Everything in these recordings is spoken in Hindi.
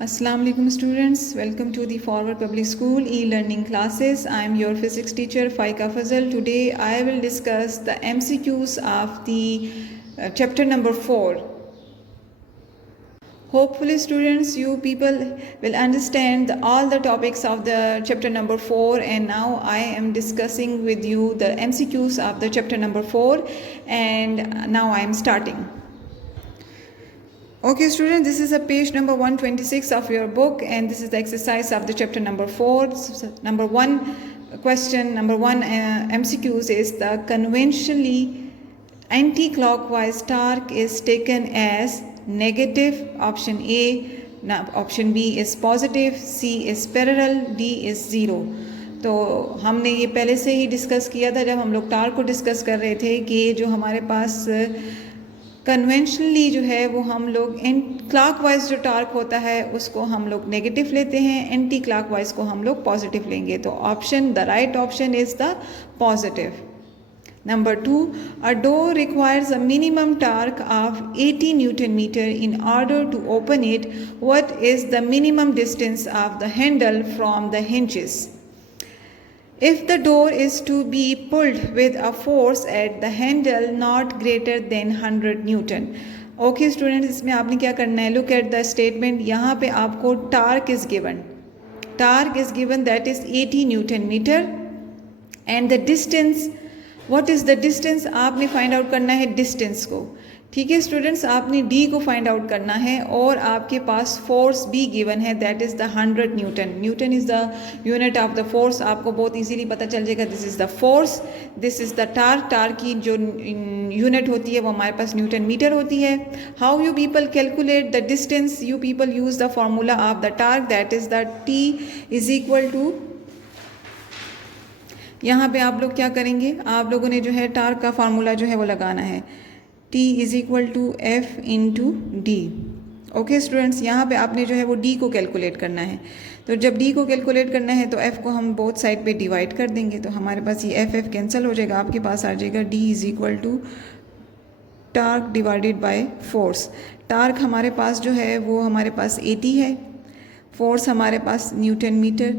Assalamu alaikum students, welcome to the Forward Public School e-learning classes. I am your physics teacher Faika Fazal. Today I will discuss the MCQs of the chapter number 4. Hopefully students, you people will understand all the topics of the chapter number 4, and now I am discussing with you the MCQs of the chapter number 4, and now I am starting. Okay students, this is a page number 126 of your book, and this is the exercise of the chapter number 4. Number 1 question, number 1 MCQs is the conventionally anti-clockwise torque is taken as negative. Option A. Option B is positive, C is parallel, D is 0. तो हमने ये पहले से ही डिस्कस किया था जब हम लोग टार्क को डिस्कस कर रहे थे कि जो हमारे पास कन्वेंशनली जो है वो हम लोग क्लॉकवाइज जो टार्क होता है उसको हम लोग नेगेटिव लेते हैं, एंटी क्लॉकवाइज को हम लोग पॉजिटिव लेंगे. तो option the right option is the positive. Number 2, a door requires a minimum torque of 80 Newton meter in order to open it. What is the minimum distance of the handle from the hinges? If the door is to be pulled with a force at the handle not greater than 100 Newton. Okay students, इसमें आपने क्या करना है? Look at the statement. यहाँ पे आपको torque is given. Torque is given, that is 80 Newton meter, and the distance. What is the distance? आपने फाइंड आउट करना है डिस्टेंस को. ठीक है स्टूडेंट्स, आपने डी को फाइंड आउट करना है और आपके पास फोर्स भी गिवन है, that is the 100 Newton. Newton is the unit of the force. आपको बहुत इजीली पता चल जाएगा. This is the force, this is the torque. Torque की जो यूनिट होती है वो हमारे पास न्यूटन मीटर होती है. How you people calculate the distance? You people use the formula of the torque, that is the t is equal to. यहाँ पे आप लोग क्या करेंगे? आप लोगों ने जो है टार्क का फार्मूला जो है वो लगाना है. T is equal to f into d. Okay students, यहाँ पे आपने जो है वो D को कैलकुलेट करना है. तो जब D को कैलकुलेट करना है तो F को हम बोथ साइड पे डिवाइड कर देंगे. तो हमारे पास ये F कैंसिल हो जाएगा. आपके पास आ जाएगा D is equal to torque divided by force. Torque हमारे पास जो है वो हमारे पास 80 है, फोर्स हमारे पास न्यूटन मीटर,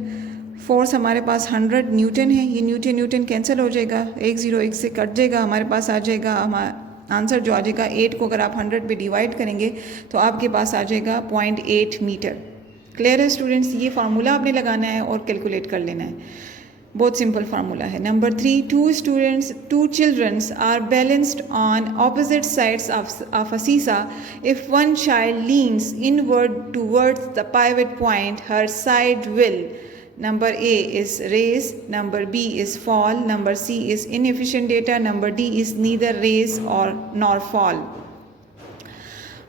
फोर्स हमारे पास 100 न्यूटन है. ये न्यूटन न्यूटन कैंसिल हो जाएगा, 1 से कट जाएगा. हमारे पास आ जाएगा आंसर जो आ जाएगा 8 को अगर आप 100 पे डिवाइड करेंगे तो आपके पास आ जाएगा 0.8 मीटर. क्लियर है स्टूडेंट्स? ये फार्मूला आपने लगाना है और कैलकुलेट कर लेना है. बहुत सिंपल फार्मूला है. Number 3, two children are balanced on opposite sides of a seesaw. If one child leans inward towards the pivot point, her side will. Number A is raise, number B is fall, number C is inefficient data, number D is neither raise or nor fall.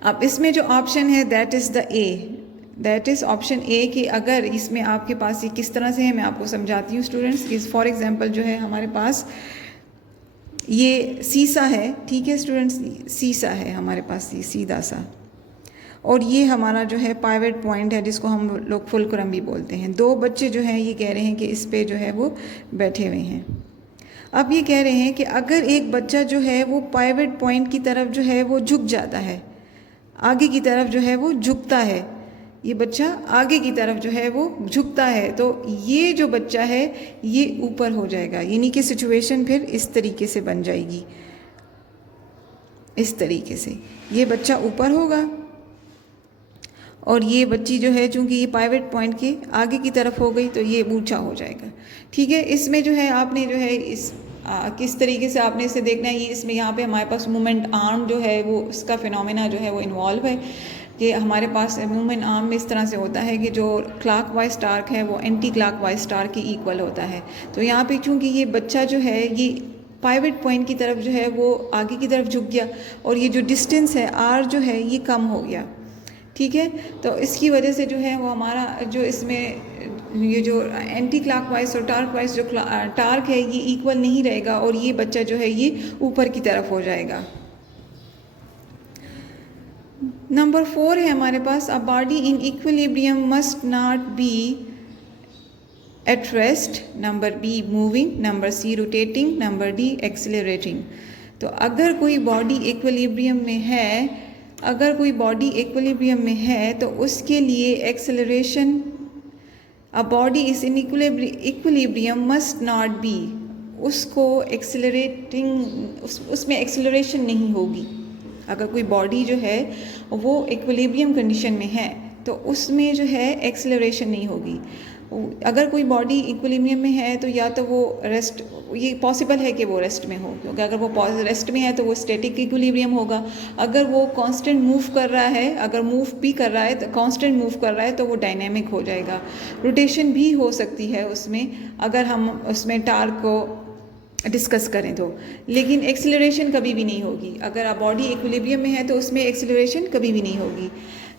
अब इसमें जो ऑप्शन है that is the A, that is option A. कि अगर इसमें आपके पास ये किस तरह से है मैं आपको समझाती हूँ स्टूडेंट्स. कि फॉर एग्जांपल जो है हमारे पास ये सीसा है. ठीक है स्टूडेंट्स, सीसा है हमारे पास, ये सीधा सा, और ये हमारा जो है पाइवट पॉइंट है जिसको हम लोग फुलक्रम भी बोलते हैं. 2 बच्चे जो हैं ये कह रहे हैं कि इस पे जो है वो बैठे हुए हैं. अब ये कह रहे हैं कि अगर एक बच्चा जो है वो पाइवट पॉइंट की तरफ जो है वो झुक जाता है, आगे की तरफ जो है वो झुकता है, ये बच्चा आगे की तरफ जो है वो झुकता है, तो ये जो बच्चा है ये ऊपर हो जाएगा. यानी कि सिचुएशन फिर इस तरीके से बन जाएगी, इस तरीके से ये बच्चा ऊपर होगा और ये बच्ची जो है चूँकि ये पाइवट पॉइंट के आगे की तरफ हो गई तो ये ऊंचा हो जाएगा. ठीक है, इसमें जो है आपने जो है इस किस तरीके से आपने इसे देखना है. ये इसमें यहाँ पे हमारे पास मूवमेंट आर्म जो है वो इसका फिनोमेना जो है वो इन्वॉल्व है. कि हमारे पास मूवमेंट आर्म में इस तरह से होता है कि जो क्लॉकवाइज टार्क है वो एंटी क्लॉकवाइज टार्क के इक्वल होता है. तो यहाँ पे चूँकि ये बच्चा जो है ये पाइवट पॉइंट की तरफ जो है वो आगे की तरफ झुक गया और ये जो डिस्टेंस है आर जो है ये कम हो गया. ठीक है, तो इसकी वजह से जो है वो हमारा जो इसमें ये जो एंटी क्लॉकवाइज और टार्कवाइज जो टार्क है ये इक्वल नहीं रहेगा और ये बच्चा जो है ये ऊपर की तरफ हो जाएगा. नंबर 4 है हमारे पास, a body in equilibrium must not be at rest. Number B moving, number C rotating, number D accelerating. तो अगर कोई बॉडी इक्विलिब्रियम में है अगर कोई बॉडी इक्विलिब्रियम में है तो उसके लिए acceleration, a body is in equilibrium must not B, उसको एक्सेलरेटिंग उसमें एक्सेलरेशन नहीं होगी। अगर कोई बॉडी जो है वो इक्विलिब्रियम कंडीशन में है तो उसमें जो है एक्सेलरेशन नहीं होगी। अगर कोई बॉडी इक्विलिब्रियम में है तो या तो वो रेस्ट, ये पॉसिबल है कि वो रेस्ट में हो, क्योंकि अगर वो रेस्ट में है तो वो स्टैटिक इक्विलिब्रियम होगा। अगर वो कांस्टेंट मूव कर रहा है, अगर मूव भी कर रहा है तो कांस्टेंट मूव कर रहा है तो वो डायनेमिक हो जाएगा। रोटेशन भी हो सकती है उसमें, अगर हम उसमें टार्क को डिस्कस करें तो, लेकिन एक्सेलरेशन कभी भी नहीं होगी। अगर आप बॉडी इक्विलिब्रियम में है तो उसमें एक्सेलरेशन कभी भी नहीं होगी।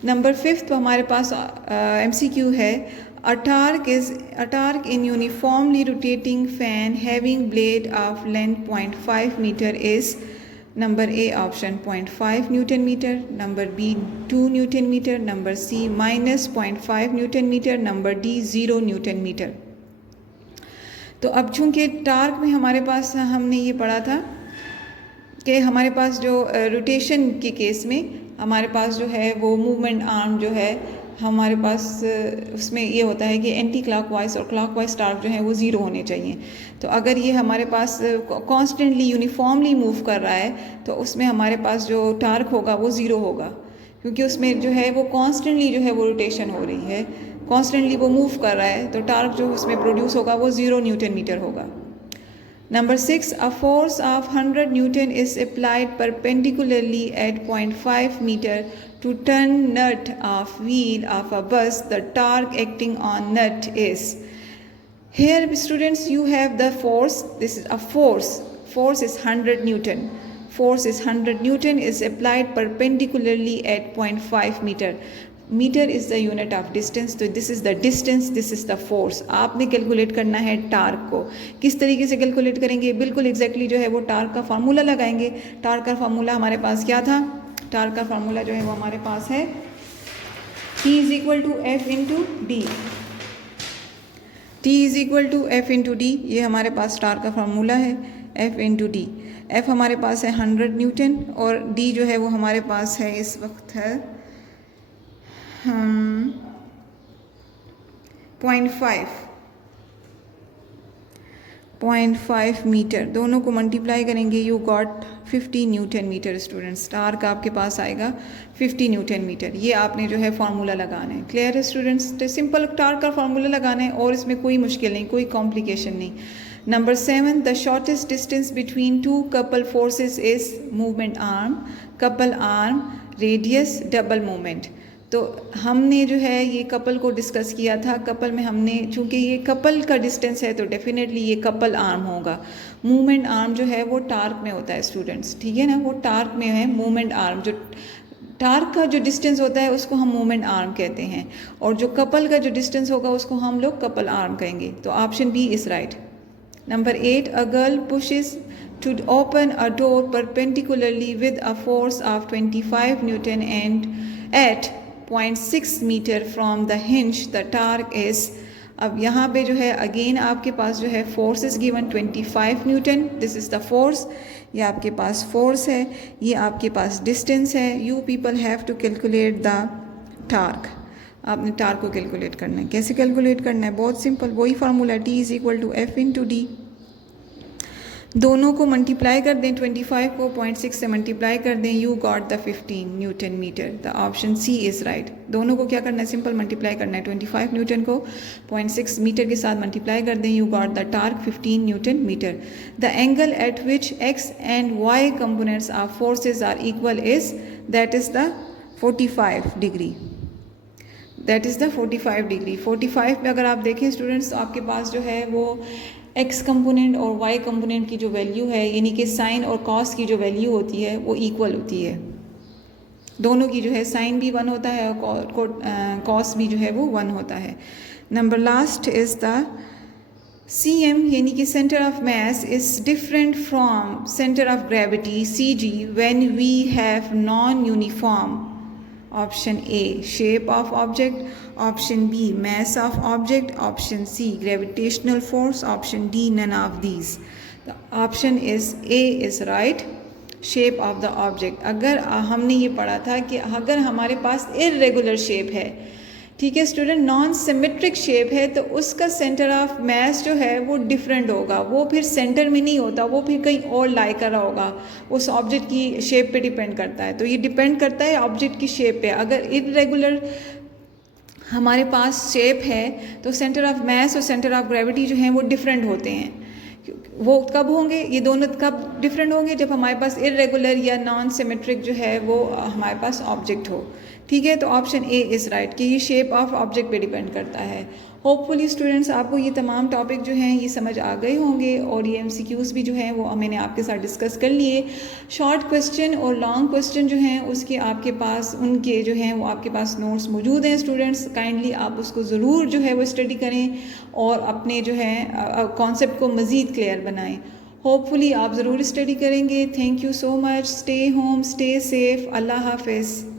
नंबर 5 हमारे पास MCQ है, a torque in uniformly rotating fan having blade of length 0.5 meter is number A option 0.5 Newton meter, number B 2 Newton meter, number C minus 0.5 Newton meter, number D 0 Newton meter। तो अब चूंकि टार्क में हमारे पास हमने ये पढ़ा था कि हमारे पास जो रोटेशन के केस में हमारे पास जो है वो मूवमेंट आर्म जो है हमारे पास उसमें ये होता है कि एंटी क्लॉकवाइज और क्लॉकवाइज टार्क जो है वो ज़ीरो होने चाहिए। तो अगर ये हमारे पास कॉन्स्टेंटली यूनिफॉर्मली मूव कर रहा है तो उसमें हमारे पास जो टार्क होगा वो ज़ीरो होगा, क्योंकि उसमें जो है वो कॉन्स्टेंटली जो है वो रोटेशन हो रही है, कॉन्स्टेंटली वो मूव कर रहा है, तो टार्क जो उसमें प्रोड्यूस होगा वो 0 न्यूटन मीटर होगा। Number 6, a force of 100 Newton is applied perpendicularly at 0.5 meter to turn nut of wheel of a bus. The torque acting on nut is. Here students, you have the force. This is a force. Force is 100 Newton. Force is 100 Newton is applied perpendicularly at 0.5 meter. Metre is the unit of distance, तो this is the distance, this is the force. आपने कैलकुलेट करना है टार्क को। किस तरीके से कैलकुलेट करेंगे? बिल्कुल एग्जैक्टली जो है वो टार्क का फार्मूला लगाएंगे। टार्क का फार्मूला हमारे पास क्या था? टार्क का फार्मूला जो है वो हमारे पास है T is equal to F into d. T is equal to F into d, ये हमारे पास टार्क का फार्मूला है, F इंटू डी। F हमारे पास है 100 न्यूटन और D जो है वो हमारे पास है इस वक्त है 0.5 मीटर। दोनों को मल्टीप्लाई करेंगे, you got 50 newton metre. Students, torque आपके पास आएगा 50 न्यूटन मीटर। ये आपने जो है फार्मूला लगाना है। क्लियर है स्टूडेंट्स? तो सिंपल टार्क का फार्मूला लगाना है और इसमें कोई मुश्किल नहीं, कोई कॉम्प्लिकेशन नहीं। Number 7, the shortest distance between two couple forces is movement arm, couple arm, radius, double movement. तो हमने जो है ये कपल को डिस्कस किया था। कपल में हमने, चूंकि ये कपल का डिस्टेंस है तो डेफिनेटली ये कपल आर्म होगा। मूवमेंट आर्म जो है वो टार्क में होता है स्टूडेंट्स, ठीक है ना, वो टार्क में है मूवमेंट आर्म। जो टार्क का जो डिस्टेंस होता है उसको हम मूवमेंट आर्म कहते हैं, और जो कपल का जो डिस्टेंस होगा उसको हम लोग कपल आर्म कहेंगे। तो option B is right. Number 8, a girl pushes to open a door perpendicularly with a force of 25 Newton and at 0.6 meter from the hinge, the torque is। अब यहाँ पे जो है अगेन आपके पास जो है force is given 25 newton, this is the force. ये आपके पास फोर्स है, ये आपके पास डिस्टेंस है। You people have to calculate the torque. आपने टार्क को कैलकुलेट करना है। कैसे कैलकुलेट करना है? बहुत सिंपल, वही formula T is equal to F into d. दोनों को मल्टीप्लाई कर दें, 25 को 0.6 से मल्टीप्लाई कर दें, you got the 15 newton metre. The option C is right. दोनों को क्या करना है? सिंपल मल्टीप्लाई करना है। 25 न्यूटन को 0.6 मीटर के साथ मल्टीप्लाई कर दें, you got the torque 15 newton metre. The angle at which x and y components of forces are equal is, that is the 45 degree. That is the 45 degree. 45 में अगर आप देखें स्टूडेंट्स तो आपके पास जो है वो एक्स कंपोनेंट और वाई कंपोनेंट की जो वैल्यू है, यानी कि साइन और कॉस की जो वैल्यू होती है वो इक्वल होती है। दोनों की जो है साइन भी 1 होता है और कॉस भी जो है वो 1 होता है। Number last is the CM, यानी कि centre of mass is different from centre of gravity CG when we have non uniform. Option A, shape of object, option B, mass of object, option C, gravitational force, option D, none of these. The option is A is right. Shape of the object. अगर हमने ये पढ़ा था कि अगर हमारे पास इर्रेगुलर शेप है, ठीक है स्टूडेंट, नॉन सिमेट्रिक शेप है, तो उसका सेंटर ऑफ मास जो है वो डिफरेंट होगा, वो फिर सेंटर में नहीं होता, वो फिर कहीं और लाई कर रहा होगा, उस ऑब्जेक्ट की शेप पे डिपेंड करता है। तो ये डिपेंड करता है ऑब्जेक्ट की शेप पे। अगर इरेगुलर हमारे पास शेप है तो सेंटर ऑफ मास और सेंटर ऑफ ग्रेविटी जो है वो डिफरेंट होते हैं। वो कब होंगे, ये दोनों कब डिफरेंट होंगे, जब हमारे पास इरेगुलर या नॉन सिमेट्रिक जो है वो हमारे पास ऑब्जेक्ट हो। ठीक है, तो ऑप्शन ए इज़ राइट कि ये शेप ऑफ ऑब्जेक्ट पे डिपेंड करता है। होपफुली स्टूडेंट्स आपको ये तमाम टॉपिक जो हैं ये समझ आ गए होंगे, और ये MCQs भी जो हैं वो मैंने आपके साथ डिस्कस कर लिए। शॉर्ट क्वेश्चन और लॉन्ग क्वेश्चन जो हैं उसके आपके पास उनके जो हैं वो आपके पास नोट्स मौजूद हैं। स्टूडेंट्स काइंडली आप उसको ज़रूर जो है वो स्टडी करें और अपने जो है कॉन्सेप्ट को मज़ीद क्लियर बनाएं। होपफुली आप ज़रूर स्टडी करेंगे। Thank you so much. Stay home, stay safe. अल्लाह हाफिज़।